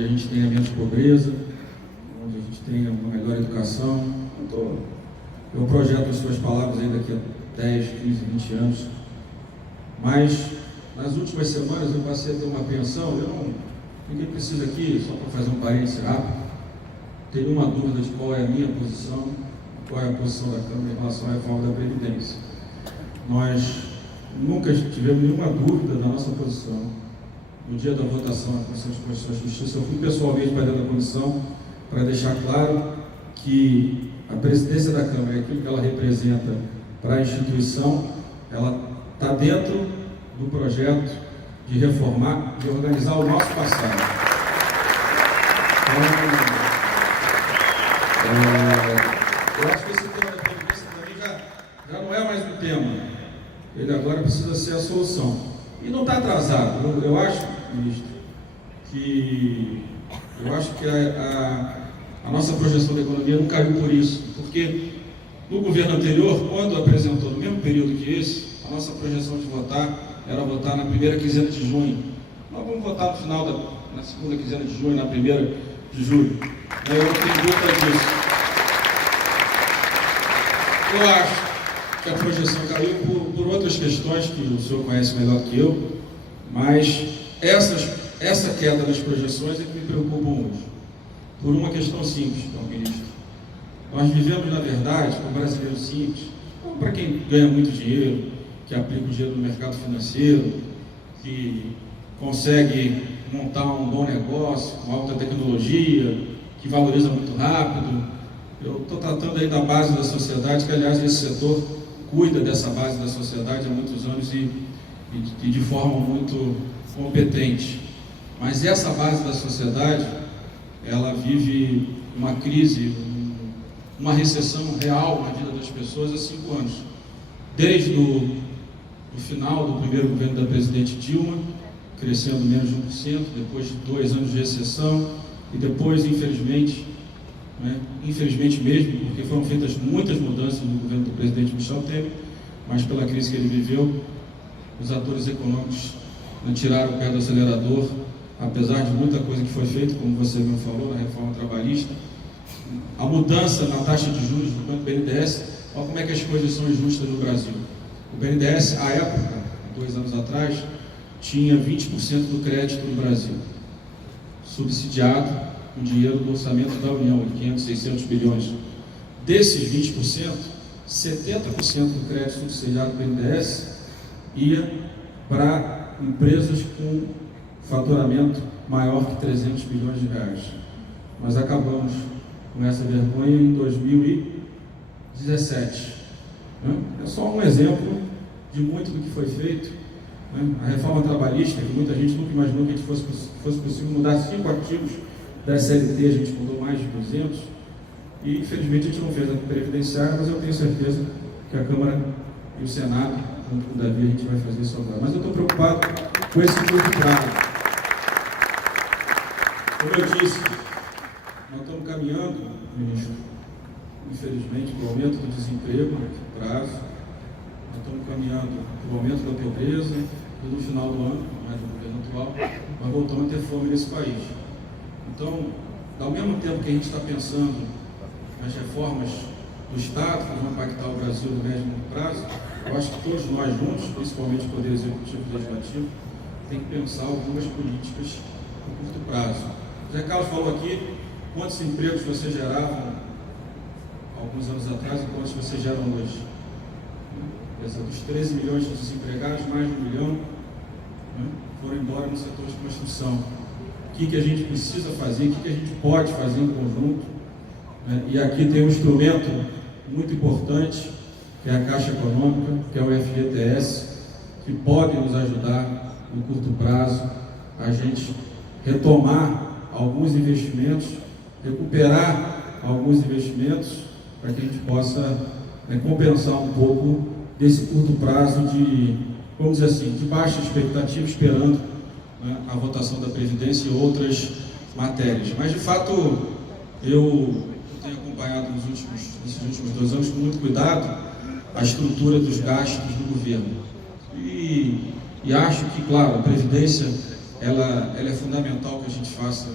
a gente tenha menos pobreza, onde a gente tenha uma melhor educação. Eu projeto as suas palavras aí daqui a 10, 15, 20 anos. Mas nas últimas semanas eu passei a ter uma apreensão. Ninguém precisa aqui, só para fazer um parênteses rápido, ter nenhuma dúvida de qual é a minha posição, qual é a posição da Câmara em relação à reforma da Previdência. Nós nunca tivemos nenhuma dúvida da nossa posição. No dia da votação na Comissão de Constituição e Justiça, eu fui pessoalmente para dentro da comissão para deixar claro que a presidência da Câmara, aquilo que ela representa para a instituição, ela está dentro do projeto de reformar, de organizar o nosso passado. Então, eu acho que esse tema da Previdência para mim já não é mais um tema. Ele agora precisa ser a solução. E não está atrasado. Eu acho, ministro, que a nossa projeção da economia não caiu por isso. Porque no governo anterior, quando apresentou no mesmo período que esse, a nossa projeção de votar era votar na primeira quinzena de junho. Nós vamos votar no final na segunda quinzena de junho, na primeira de julho. Eu não tenho dúvida disso. Eu acho que a projeção caiu por outras questões que o senhor conhece melhor que eu, mas essa queda das projeções é que me preocupam hoje, por uma questão simples, então, ministro. Nós vivemos, na verdade, como brasileiros simples, não para quem ganha muito dinheiro, que aplica o dinheiro no mercado financeiro, que consegue montar um bom negócio, com alta tecnologia, que valoriza muito rápido. Eu estou tratando aí da base da sociedade, que, aliás, esse setor cuida dessa base da sociedade há muitos anos e de forma muito competente. Mas essa base da sociedade, ela vive uma crise, uma recessão real na vida das pessoas há 5 anos. Desde o final do primeiro governo da presidente Dilma, crescendo menos de 1%, depois de 2 anos de recessão, e depois, infelizmente mesmo, porque foram feitas muitas mudanças no governo do presidente Michel Temer, mas pela crise que ele viveu, os atores econômicos tiraram o pé do acelerador, apesar de muita coisa que foi feita, como você mesmo falou, na reforma trabalhista. A mudança na taxa de juros do Banco BNDES, olha como é que as coisas são injustas no Brasil. O BNDES, à época, 2 anos atrás, tinha 20% do crédito no Brasil, subsidiado com dinheiro do orçamento da União, 500, 600 bilhões. Desses 20%, 70% do crédito subsidiado do BNDES ia para empresas com faturamento maior que 300 bilhões de reais. Nós acabamos com essa vergonha em 2017. É só um exemplo de muito do que foi feito. A reforma trabalhista, que muita gente nunca imaginou que a gente fosse possível mudar 5 artigos da SLT, a gente mudou mais de 200, e infelizmente a gente não fez a previdenciária, mas eu tenho certeza que a Câmara e o Senado, junto com o Davi, a gente vai fazer isso agora. Mas eu estou preocupado com esse curto prazo. Como eu disse, nós estamos caminhando, ministro, infelizmente, para o aumento do desemprego no curto prazo, nós estamos caminhando para o aumento da pobreza, e no final do ano, mais do governo atual, nós voltamos a ter fome nesse país. Então, ao mesmo tempo que a gente está pensando nas reformas do Estado, que vão impactar o Brasil no médio e longo prazo, eu acho que todos nós juntos, principalmente o Poder Executivo e o Legislativo, tem que pensar algumas políticas no curto prazo. O Zé Carlos falou aqui quantos empregos vocês geravam alguns anos atrás e quantos vocês geram hoje. Dos 13 milhões de desempregados, mais de 1 milhão foram embora no setor de construção. O que a gente precisa fazer, o que a gente pode fazer em conjunto, E aqui tem um instrumento muito importante, que é a Caixa Econômica, que é o FGTS, que pode nos ajudar no curto prazo a gente retomar alguns investimentos, recuperar alguns investimentos, para que a gente possa compensar um pouco desse curto prazo de, vamos dizer assim, de baixa expectativa, esperando a votação da Previdência e outras matérias. Mas, de fato, eu tenho acompanhado nesses últimos 2 anos com muito cuidado a estrutura dos gastos do governo. E acho que, claro, a Previdência ela é fundamental que a gente faça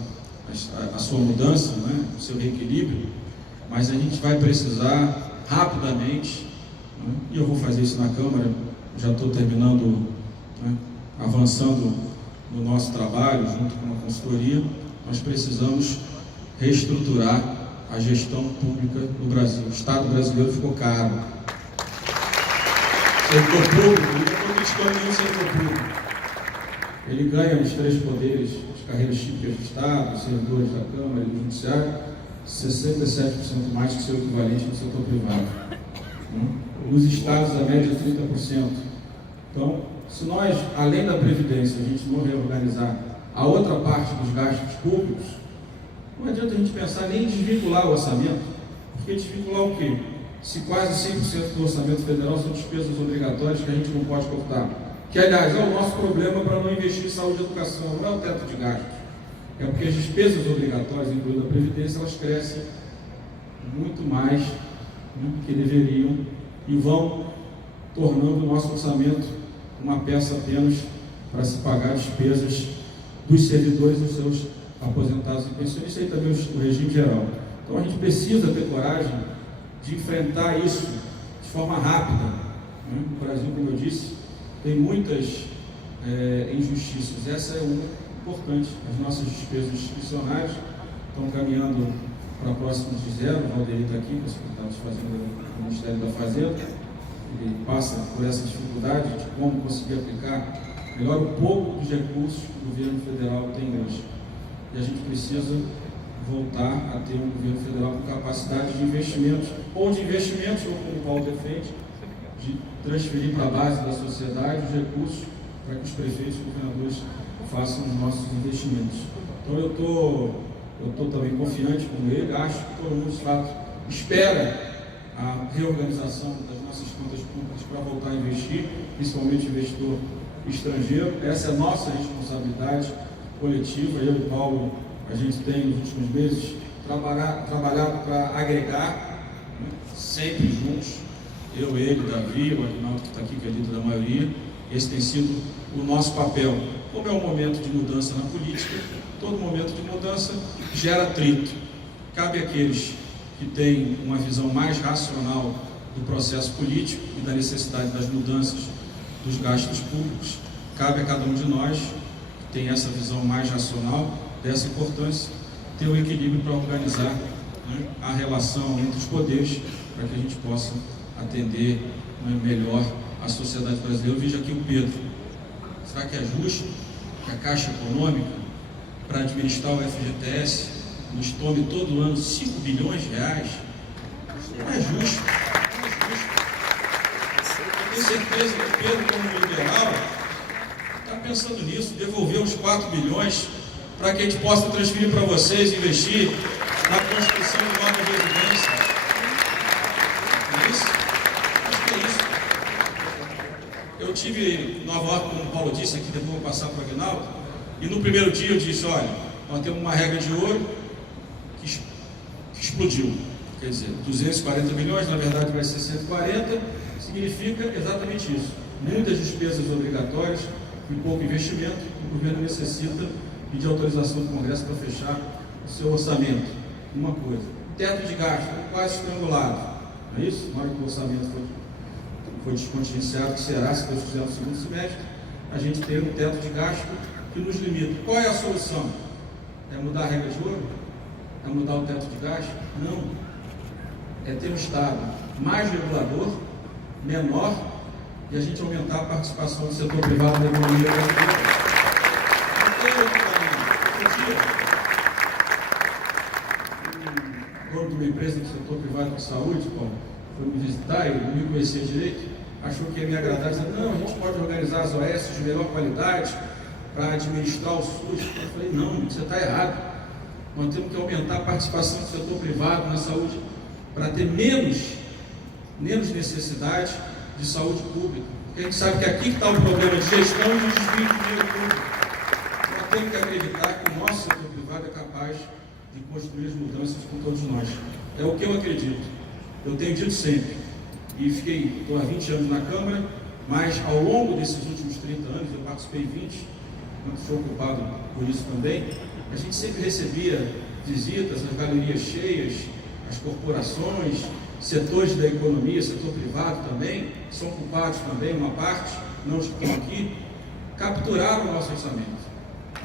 a sua mudança, né, o seu reequilíbrio, mas a gente vai precisar rapidamente, né, e eu vou fazer isso na Câmara, já estou terminando, né, avançando no nosso trabalho, junto com a consultoria. Nós precisamos reestruturar a gestão pública no Brasil. O Estado brasileiro ficou caro. Setor público, eu não estou criticando nenhum setor público. Ele ganha nos 3 poderes, as carreiras típicas do Estado, os servidores da Câmara e do Judiciário, 67% mais que o seu equivalente no setor privado. Nos estados, a média é 30%. Então, se nós, além da Previdência, a gente não reorganizar a outra parte dos gastos públicos, não adianta a gente pensar nem em desvincular o orçamento, porque desvincular o quê? Se quase 100% do orçamento federal são despesas obrigatórias que a gente não pode cortar. Que, aliás, é o nosso problema para não investir em saúde e educação, não é o teto de gastos. É porque as despesas obrigatórias, incluindo a Previdência, elas crescem muito mais, né, que deveriam e vão tornando o nosso orçamento uma peça apenas para se pagar despesas dos servidores e dos seus aposentados e pensionistas e também o regime geral. Então a gente precisa ter coragem de enfrentar isso de forma rápida, né? O Brasil, como eu disse, tem muitas injustiças. Essa é uma importante. As nossas despesas institucionais estão caminhando para próximo de zero. O Valdeir está aqui, que é o secretário de Fazenda do Ministério da Fazenda. Ele passa por essa dificuldade de como conseguir aplicar melhor o pouco dos recursos que o governo federal tem hoje. E a gente precisa voltar a ter um governo federal com capacidade de investimentos, ou como o Paulo defende, de transferir para a base da sociedade os recursos para que os prefeitos e governadores façam os nossos investimentos. Então eu estou também confiante com ele, acho que todo mundo de fato espera a reorganização das nossas contas públicas para voltar a investir, principalmente investidor estrangeiro. Essa é a nossa responsabilidade coletiva. Eu e o Paulo, a gente tem nos últimos meses trabalhado para agregar, né, sempre juntos, eu, ele, o Davi, o Aguinaldo que está aqui, que é líder da maioria. Esse tem sido o nosso papel. Como é um momento de mudança na política, todo momento de mudança gera atrito. Cabe àqueles que têm uma visão mais racional do processo político e da necessidade das mudanças dos gastos públicos, cabe a cada um de nós, que tem essa visão mais racional, dessa importância, ter o equilíbrio para organizar, né, a relação entre os poderes, para que a gente possa atender, né, melhor a sociedade brasileira. Eu vejo aqui o Pedro. Será que é justo que a Caixa Econômica, para administrar o FGTS, nos tome todo ano 5 bilhões de reais? Não é justo. Eu tenho certeza que o Pedro, como liberal, está pensando nisso, devolver os 4 bilhões para que a gente possa transferir para vocês, investir na construção de novas residências. Não é isso? Acho que é isso. Eu tive em Nova York, como o Paulo disse aqui, depois vou passar para o Aguinaldo, e no primeiro dia eu disse, olha, nós temos uma regra de ouro que explodiu. Quer dizer, 240 milhões, na verdade vai ser 140, significa exatamente isso. Muitas despesas obrigatórias e pouco investimento, o governo necessita pedir autorização do Congresso para fechar o seu orçamento. Uma coisa, teto de gasto quase estrangulado, não é isso? Na hora que o orçamento foi descontinuado, que será, se Deus quiser, no segundo semestre, a gente tem um teto de gasto que nos limita. Qual é a solução? É mudar a regra de ouro? É mudar o teto de gasto? Não. É ter um Estado mais regulador, menor, e a gente aumentar a participação do setor privado na economia brasileira. Não tem outro caminho. O dono de uma empresa do setor privado de saúde, Paulo, foi me visitar, ele não me conhecia direito, achou que ia me agradar, dizendo, não, a gente pode organizar as OS de melhor qualidade para administrar o SUS. Eu falei, não, você está errado. Nós temos que aumentar a participação do setor privado na saúde para ter menos necessidade de saúde pública. Porque a gente sabe que aqui está o problema de gestão e de desvio de dinheiro público. Nós temos que acreditar que o nosso setor privado é capaz de construir as mudanças com todos nós. É o que eu acredito. Eu tenho dito sempre, e estou há 20 anos na Câmara, mas ao longo desses últimos 30 anos, eu participei 20, sou ocupado por isso também, a gente sempre recebia visitas, as galerias cheias, as corporações, setores da economia, setor privado também, são culpados também, uma parte, não os que estão aqui, capturaram o nosso orçamento.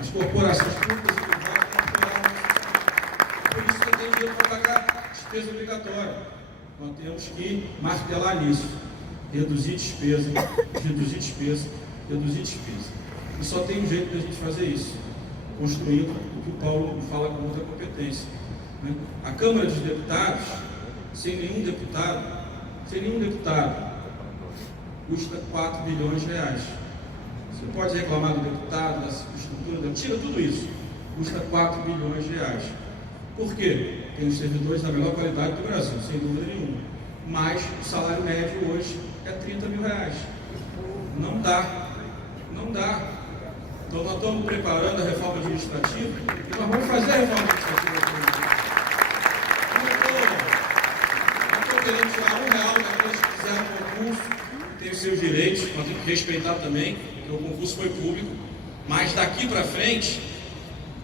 As corporações públicas e privadas capturaram o nosso orçamento. Por isso que eu tenho dinheiro para pagar despesa obrigatória. Nós temos que martelar nisso. Reduzir despesa, reduzir despesa, reduzir despesa. E só tem um jeito de a gente fazer isso, construindo o que o Paulo fala com muita competência. Né? A Câmara dos Deputados, sem nenhum deputado, custa 4 bilhões de reais. Você pode reclamar do deputado, da estrutura, tira tudo isso, custa 4 bilhões de reais. Por quê? Tem os servidores da melhor qualidade do Brasil, sem dúvida nenhuma. Mas o salário médio hoje é 30 mil reais. Não dá. Então nós estamos preparando a reforma administrativa e nós vamos fazer a reforma administrativa. Não estou querendo tirar R$1 daqueles que fizeram concurso, têm os seus direitos, nós temos que respeitar também, porque o concurso foi público, mas daqui para frente,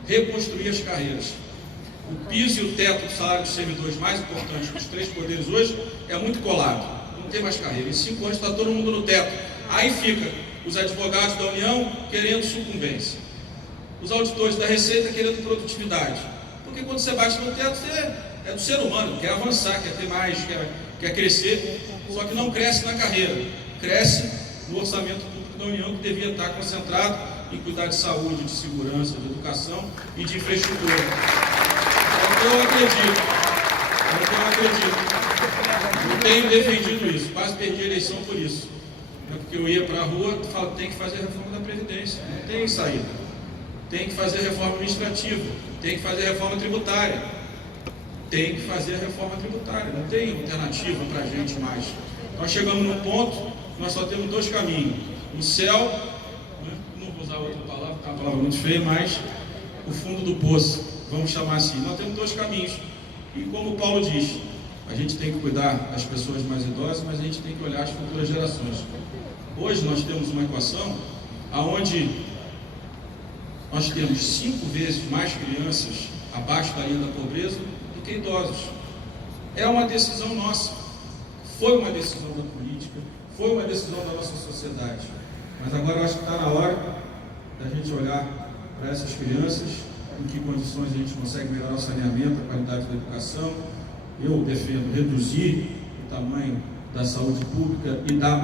reconstruir as carreiras. O piso e o teto do salário dos servidores mais importantes dos 3 poderes hoje é muito colado, não tem mais carreira. Em 5 anos está todo mundo no teto. Aí fica os advogados da União querendo sucumbência, os auditores da Receita querendo produtividade, porque quando você bate no teto, você é do ser humano, quer avançar, quer ter mais, quer crescer, só que não cresce na carreira, cresce no orçamento público da União, que devia estar concentrado em cuidar de saúde, de segurança, de educação e de infraestrutura. Eu acredito. Eu tenho defendido isso, quase perdi a eleição por isso. Porque eu ia para a rua e falava, tem que fazer a reforma da Previdência, não tem saída. Tem que fazer a reforma administrativa, tem que fazer a reforma tributária. Tem que fazer a reforma tributária, não tem alternativa para a gente mais. Nós chegamos num ponto, nós só temos 2 caminhos. O céu, não vou usar outra palavra, porque é uma palavra muito feia, mas o fundo do poço, vamos chamar assim. Nós temos 2 caminhos. E como o Paulo diz, a gente tem que cuidar das pessoas mais idosas, mas a gente tem que olhar as futuras gerações. Hoje nós temos uma equação onde nós temos 5 vezes mais crianças abaixo da linha da pobreza do que idosos. É uma decisão nossa, foi uma decisão da política, foi uma decisão da nossa sociedade. Mas agora eu acho que está na hora da gente olhar para essas crianças, em que condições a gente consegue melhorar o saneamento, a qualidade da educação. Eu defendo reduzir o tamanho da saúde pública e dar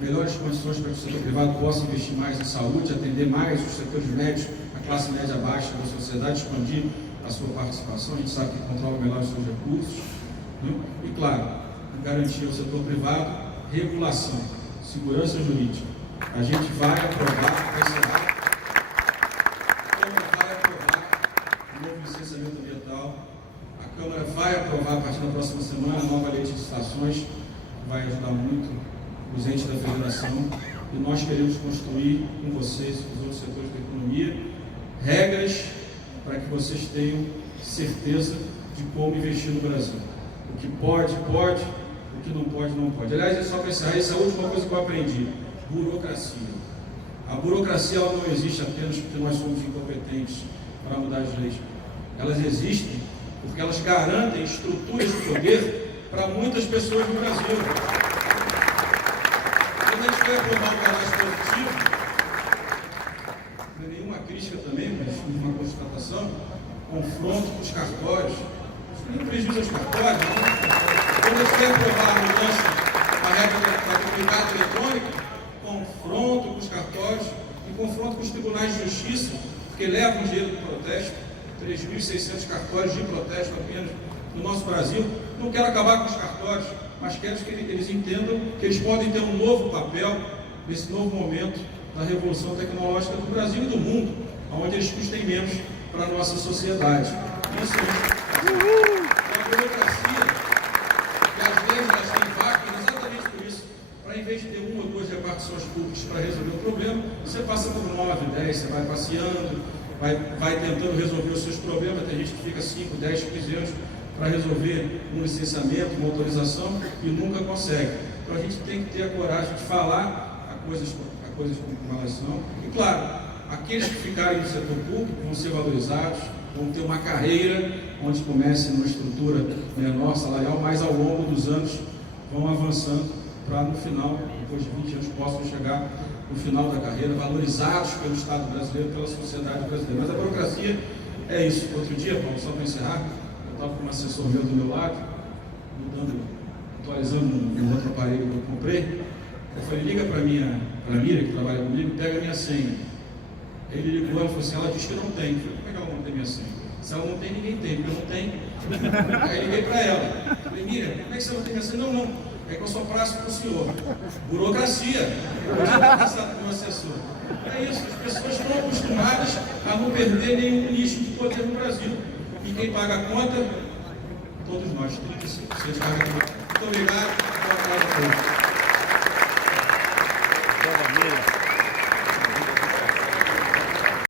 melhores condições para que o setor privado possa investir mais em saúde, atender mais os setores médios, a classe média baixa da sociedade, expandir a sua participação. A gente sabe que controla melhor os seus recursos, né? E claro, garantir ao setor privado regulação, segurança jurídica. A gente vai aprovar, o novo licenciamento ambiental. A Câmara vai aprovar a partir da próxima semana a nova lei de licitações, que vai ajudar muito os entes da federação, e nós queremos construir com vocês e com os outros setores da economia regras para que vocês tenham certeza de como investir no Brasil. O que pode, pode, o que não pode, não pode. Aliás, é só para encerrar, essa é a última coisa que eu aprendi: burocracia. A burocracia ela não existe apenas porque nós somos incompetentes para mudar as leis. Elas existem porque elas garantem estruturas de poder para muitas pessoas no Brasil. Quando a gente vai aprovar o canal esportivo, não é nenhuma crítica também, mas uma constatação, confronto com os cartórios, isso nem prejuízo aos cartórios. Quando a gente vai aprovar a mudança da regra da comunidade eletrônica, confronto com os cartórios e confronto com os tribunais de justiça, porque levam dinheiro do protesto, 3.600 cartórios de protesto apenas no nosso Brasil. Não quero acabar com os cartórios, mas quero que eles entendam que eles podem ter um novo papel nesse novo momento da revolução tecnológica do Brasil e do mundo, onde eles custem menos para a nossa sociedade. Isso é a burocracia, que as leis elas têm impacto exatamente por isso. Para em vez de ter 1 ou 2 repartições públicas para resolver o problema, você passa por 9, 10, você vai passeando, vai tentando resolver os seus problemas. Tem gente que fica 5, 10, 15 anos para resolver um licenciamento, uma autorização e nunca consegue. Então a gente tem que ter a coragem de falar a coisas como elas são. E claro, aqueles que ficarem no setor público vão ser valorizados, vão ter uma carreira onde comece numa estrutura menor, salarial, mas ao longo dos anos vão avançando para no final, depois de 20 anos, possam chegar no final da carreira, valorizados pelo Estado brasileiro, pela sociedade brasileira. Mas a burocracia é isso. Outro dia, Paulo, só para encerrar, eu estava com um assessor meu do meu lado, atualizando um outro aparelho que eu comprei. Eu falei, liga para a Mira, que trabalha comigo, pega a minha senha. Ele ligou, ela falou assim, ela diz que não tem. Eu falei, como é que ela não tem minha senha? Se ela não tem, ninguém tem, porque eu não tenho. Aí liguei para ela. Falei, Mira, como é que você não tem minha senha? Não, é que eu só prazo para o senhor. Burocracia. Eu já tinha passado com o assessor. É isso, as pessoas estão acostumadas a não perder nenhum nicho de poder no Brasil. E quem paga a conta? Todos nós, 35% de paga a conta. Muito obrigado. Boa tarde a todos.